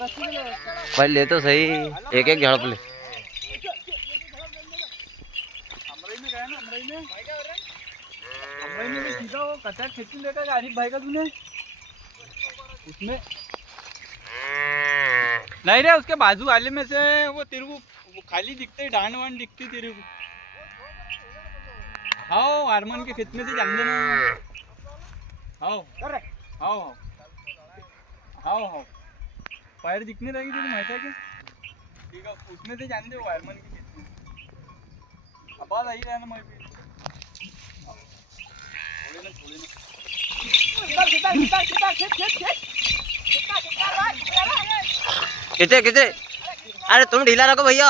भाई ले तो सही, एक एक झड़प ले। अमराई में तो सीधा वो कचरा खेतून देखा आरिफ भाई का तूने उसमें नहीं रे, उसके बाजू वाले में से वो तेरे को खाली दिखते डांड वांड दिखती तेरे को। हाँ हारमोन के खेत में से जान देना। हाँ हाँ हाँ हाँ पैर दिखने लगी तेरी माहिती है क्या? ठीक है उसमें से जान दे वो हारमोन के खेत में आवाज आई रहा है ना मैं भी खींचे खींचे, अरे तुम ढीला रखो भैया।